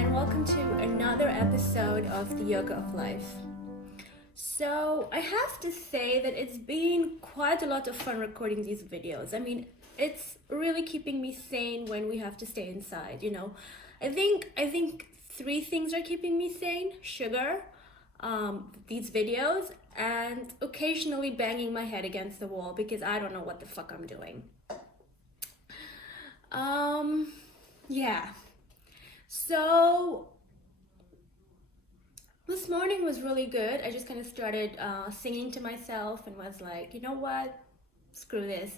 and welcome to another episode of the Yoga of Life. So, I have to say that it's been quite a lot of fun recording these videos. I mean, it's really keeping me sane when we have to stay inside, you know. I think three things are keeping me sane: sugar, these videos, and occasionally banging my head against the wall because I don't know what the fuck I'm doing. Yeah. So this morning was really good. I just kind of started singing to myself and was like, you know what? Screw this.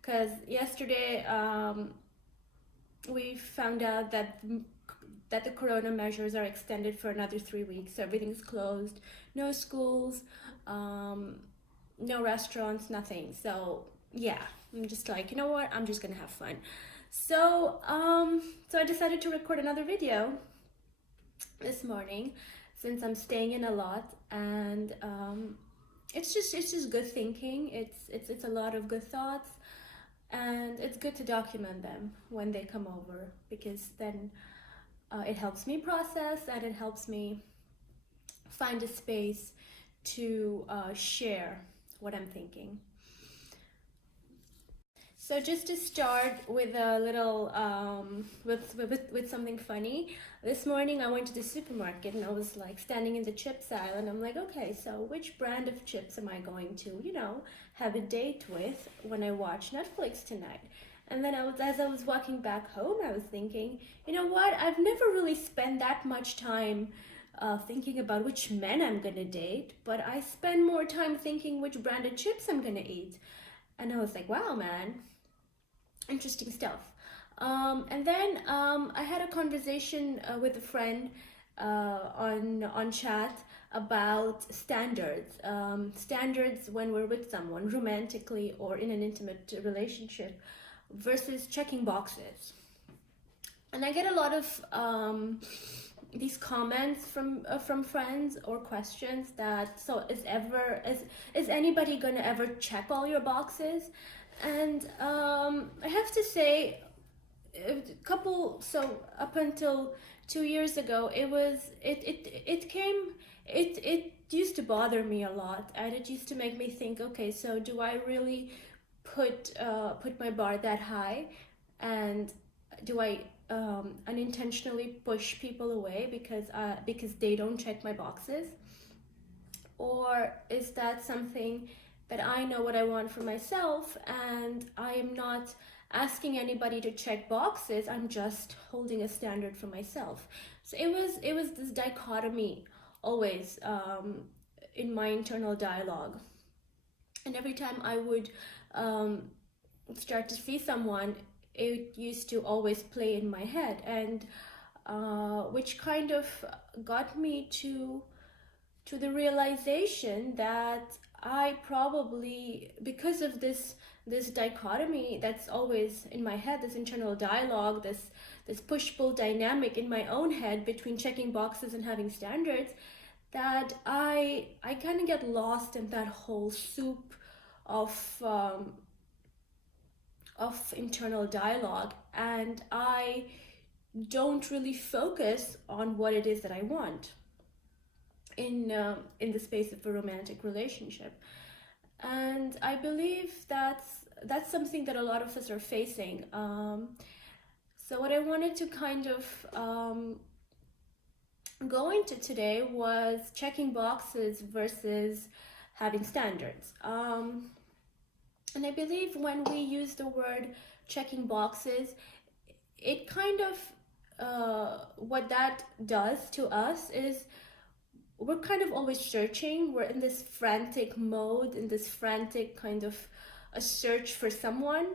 Because yesterday we found out that the corona measures are extended for another 3 weeks. So everything's closed. No schools, no restaurants, nothing. So yeah, I'm just like, you know what? I'm just gonna have fun. So I decided to record another video this morning since I'm staying in a lot, and it's just good thinking. It's a lot of good thoughts, and it's good to document them when they come over, because then it helps me process and it helps me find a space to share what I'm thinking. So just to start with a little, with something funny, this morning I went to the supermarket and I was like standing in the chips aisle and I'm like, okay, so which brand of chips am I going to, have a date with when I watch Netflix tonight? And then as I was walking back home, I was thinking, you know what, I've never really spent that much time thinking about which men I'm gonna date, but I spend more time thinking which brand of chips I'm gonna eat. And I was like, wow, man, interesting stuff. And then I had a conversation with a friend on chat about standards. Standards when we're with someone romantically or in an intimate relationship versus checking boxes. And I get a lot of these comments from friends or questions that, so is anybody gonna ever check all your boxes? And I have to say, up until 2 years ago, it used to bother me a lot, and it used to make me think, okay, so do I really put my bar that high, and do I unintentionally push people away because they don't check my boxes? Or is that something that I know what I want for myself, and I am not asking anybody to check boxes, I'm just holding a standard for myself? So it was this dichotomy always in my internal dialogue. And every time I would start to see someone, it used to always play in my head, and which kind of got me to the realization that I probably, because of this dichotomy that's always in my head, this internal dialogue, this push-pull dynamic in my own head between checking boxes and having standards, that I kind of get lost in that whole soup of internal dialogue, and I don't really focus on what it is that I want in the space of a romantic relationship. And I believe that's something that a lot of us are facing. So what I wanted to kind of go into today was checking boxes versus having standards. And I believe when we use the word checking boxes, it kind of what that does to us is we're kind of always searching. We're in this frantic mode, in this frantic kind of a search for someone.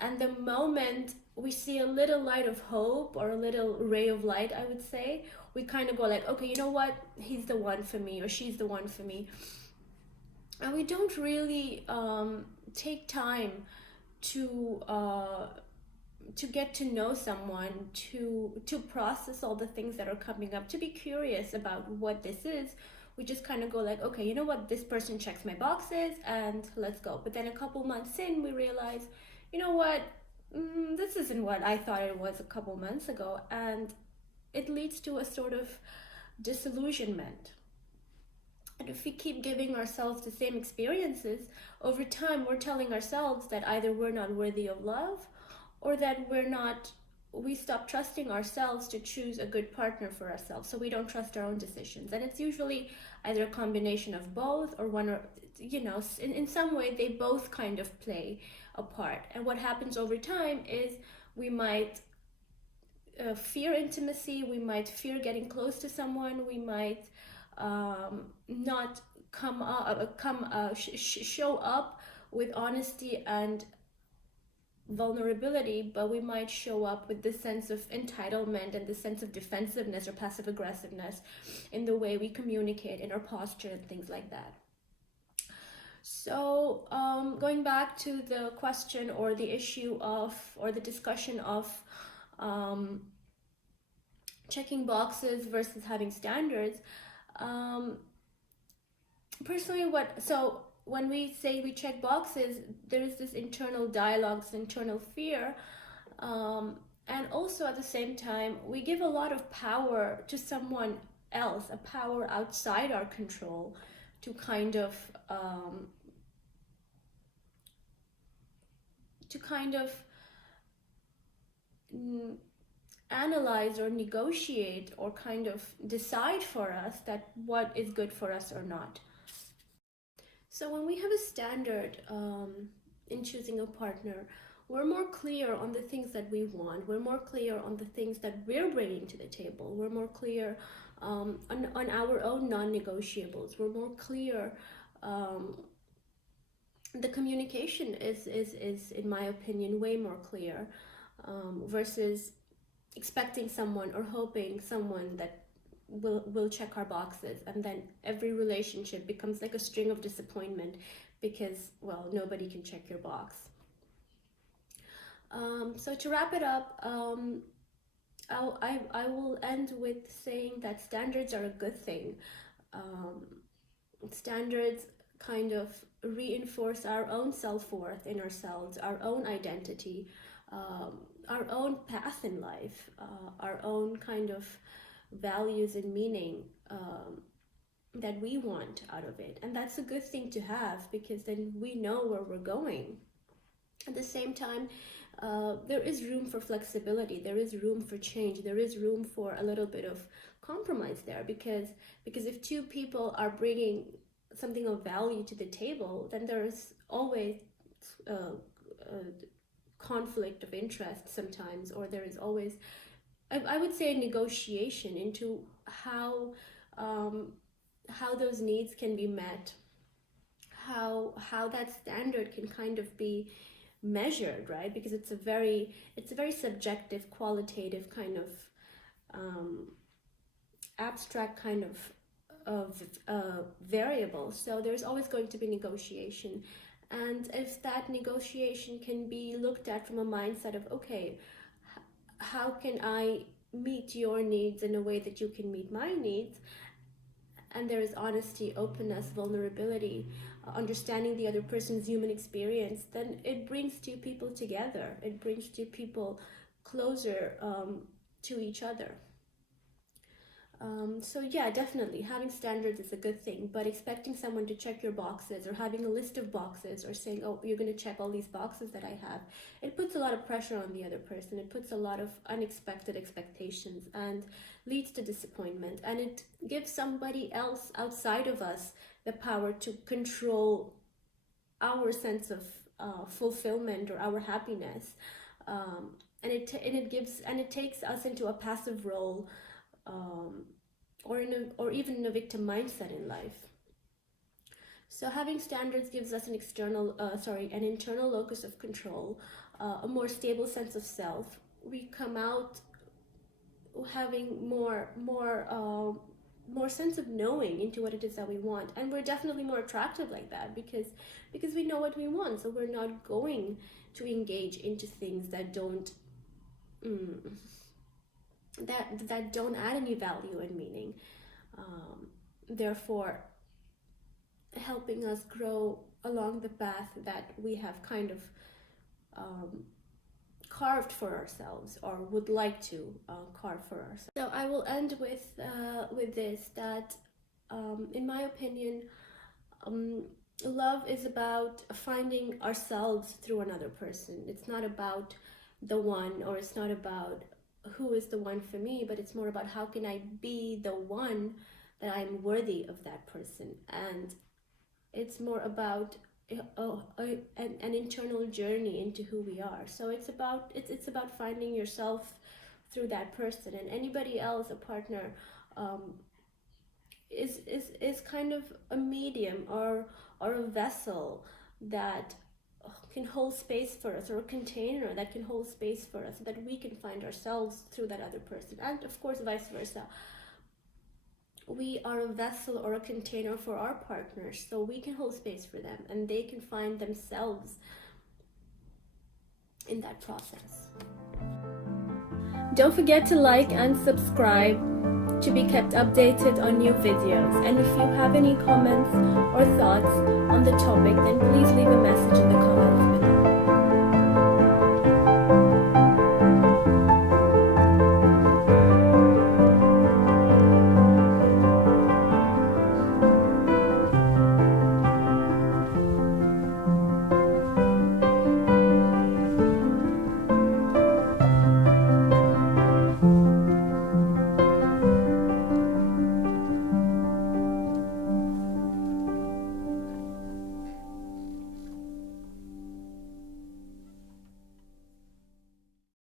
And the moment we see a little light of hope or a little ray of light, I would say, we kind of go like, okay, you know what? He's the one for me, or she's the one for me. And we don't really take time to get to know someone, to process all the things that are coming up, to be curious about what this is. We just kind of go like, okay, you know what, this person checks my boxes and let's go. But then a couple months in, we realize, you know what, this isn't what I thought it was a couple months ago. And it leads to a sort of disillusionment. And if we keep giving ourselves the same experiences, over time we're telling ourselves that either we're not worthy of love, or that we stop trusting ourselves to choose a good partner for ourselves. So we don't trust our own decisions. And it's usually either a combination of both, or one, or, in some way they both kind of play a part. And what happens over time is we might fear intimacy, we might fear getting close to someone, we might not show up with honesty and vulnerability, but we might show up with this sense of entitlement and this sense of defensiveness or passive aggressiveness in the way we communicate, in our posture and things like that. So going back to the question or the issue of, or the discussion of checking boxes versus having standards, personally, when we say we check boxes, there's this internal dialogue, this internal fear, and also at the same time we give a lot of power to someone else, a power outside our control, to kind of analyze or negotiate or kind of decide for us that what is good for us or not. So when we have a standard in choosing a partner, we're more clear on the things that we want. We're more clear on the things that we're bringing to the table. We're more clear on our own non-negotiables. We're more clear. The communication is, in my opinion, way more clear versus expecting someone or hoping someone that will check our boxes, and then every relationship becomes like a string of disappointment because, well, nobody can check your box. So to wrap it up, I will end with saying that standards are a good thing. Standards kind of reinforce our own self-worth in ourselves, our own identity, our own path in life, our own kind of values and meaning that we want out of it. And that's a good thing to have, because then we know where we're going. At the same time, there is room for flexibility, there is room for change, there is room for a little bit of compromise there, because if two people are bringing something of value to the table, then there's always conflict of interest sometimes, or there is always, I would say, a negotiation into how those needs can be met, how that standard can kind of be measured, right? Because it's a very subjective, qualitative kind of abstract kind of variable. So there's always going to be negotiation, and if that negotiation can be looked at from a mindset of, okay, how can I meet your needs in a way that you can meet my needs, and there is honesty, openness, vulnerability, understanding the other person's human experience, then it brings two people together. It brings two people closer to each other. So yeah, definitely having standards is a good thing, but expecting someone to check your boxes, or having a list of boxes, or saying, oh, you're going to check all these boxes that I have, it puts a lot of pressure on the other person. It puts a lot of unexpected expectations and leads to disappointment, and it gives somebody else outside of us the power to control our sense of fulfillment or our happiness, and it takes us into a passive role, or even in a victim mindset in life. So having standards gives us an internal locus of control, a more stable sense of self. We come out having more sense of knowing into what it is that we want, and we're definitely more attractive like that, because we know what we want. So we're not going to engage into things that don't that don't add any value and meaning, therefore helping us grow along the path that we have kind of carved for ourselves, or would like to carve for ourselves. So I will end with this, that in my opinion, love is about finding ourselves through another person. It's not about the one, or it's not about who is the one for me, but it's more about how can I be the one that I'm worthy of that person. And it's more about an internal journey into who we are. So it's about finding yourself through that person, and anybody else, a partner, is kind of a medium or a vessel that can hold space for us, or a container that can hold space for us, so that we can find ourselves through that other person. And of course vice versa, we are a vessel or a container for our partners, so we can hold space for them and they can find themselves in that process. Don't forget to like and subscribe to be kept updated on new videos. And if you have any comments or thoughts on the topic, then please leave a message in the comments below.